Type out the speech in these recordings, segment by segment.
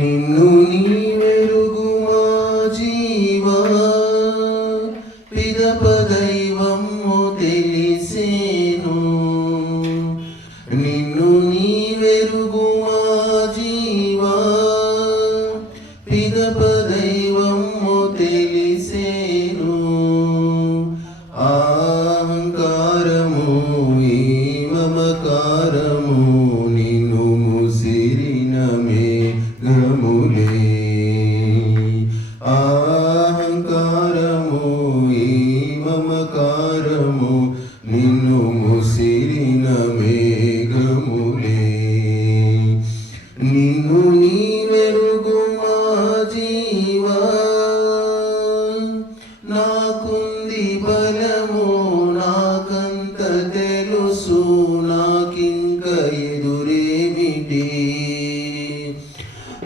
నిన్ను నీవెరుగుమా జీవా పిదప దైవము తెలిసేను. నిన్ను నీవెరుగుమా జీవా పిదప దైవము తెలిసేను. అహంకారము ఈ మమకారము నిన్ను ముసిరిన మేఘములే. అహంకారము ఈ మమకారము నిన్ను ముసిరిన మేఘములే. నిన్ను నీవెరుగుమా జీవా నాకుంది బలము నాకంత తెలుసు నాకింక ఎదురేమిటి.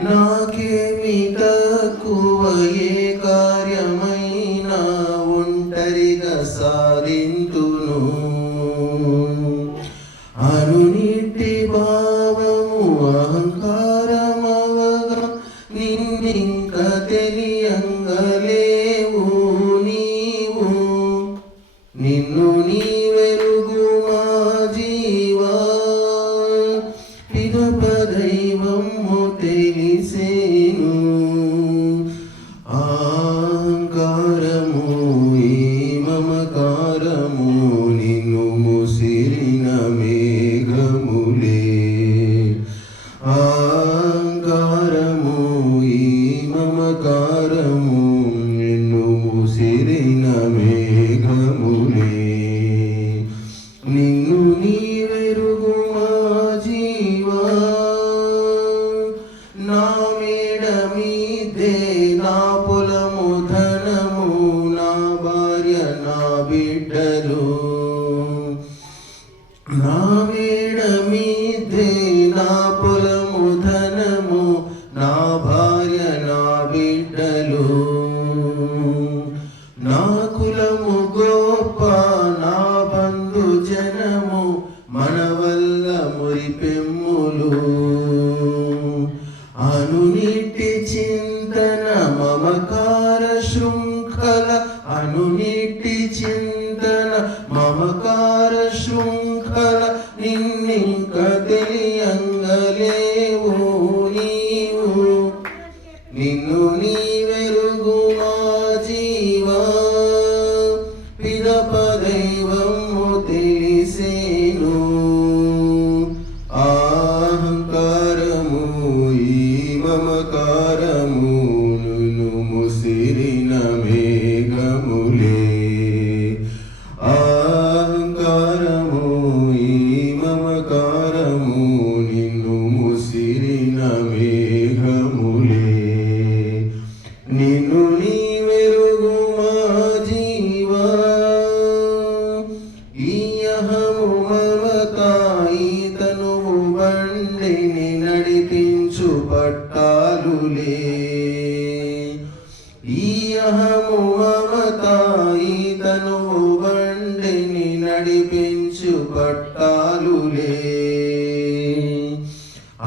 నాకేమి తక్కువ ఏ కార్యమైనా ఒంటరిగా సాధింతును. అనునిటి భావము అహంకారమవగా నిన్నింక తెలియంగలేవు నీవు. నిన్ను నీవెరుగుమా జీవా పిదప దైవము తెలిసేను. అహంకారము ఈ మమకారము నిన్ను ముసిరిన మేఘములే. అహంకారము ఈ మమకారము నిన్ను ముసిరిన మేఘములే. నిన్ను నీవెరుగుమా జీవా నా మేడ మీదే నా పొలము ధనము నా భార్య నా బిడ్డలు. నా మేడ మీదే నా పొలము ధనము నా భార్య నా బిడ్డలు. నా కులము గొప్ప నా బంధు జనము మన వల్ల మురిపెమ్ములు. అనునిటి చింతన మమకార శృంఖల అనునిటి చింతన మమకార శృంఖల నిన్నింక తెలియంగలేవు నీవు. నిన్ను నీవెరుగుమా జీవా పిదప దైవము తెలిసేను. అహంకారము ఈ మమకారము నిన్ను ముసిరిన మేఘములే. అహంకారము ఈ మమకారము నిన్ను ముసిరిన మేఘములే. నిన్ను నీవెరుగుమా జీవా ఈ అహము మమత ఈ తనువు బండిని నడిపించు పట్టాలులే. ఈ అహము మమత ఈ తనువు బండిని నడిపించు పట్టాలులే.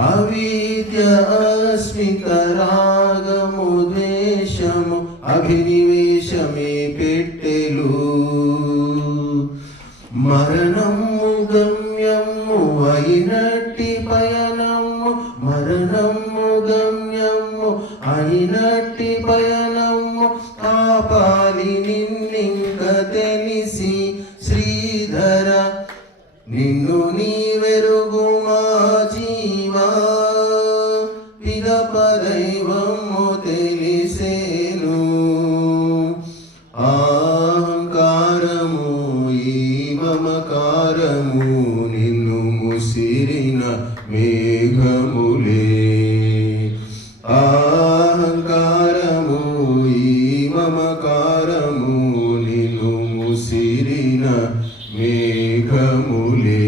అవిద్య అస్మిత రాగము ద్వేషము అభినివేశమే పెట్టెలు. మరణము గమ్యము అయినట్టి పయనము మరణము గమ్యము అయినట్టి పయనము కాపాలి నిన్నింక తెలిసి శ్రీధర. నిన్ను నీవెరుగుమా జీవా పిదప దైవము తెలిసేను. అహంకారము ఈ మమకారము నిన్ను ముసిరిన మేఘములే. అహంకారము ఈ మమకారము నిన్ను ముసిరిన మేఘములే.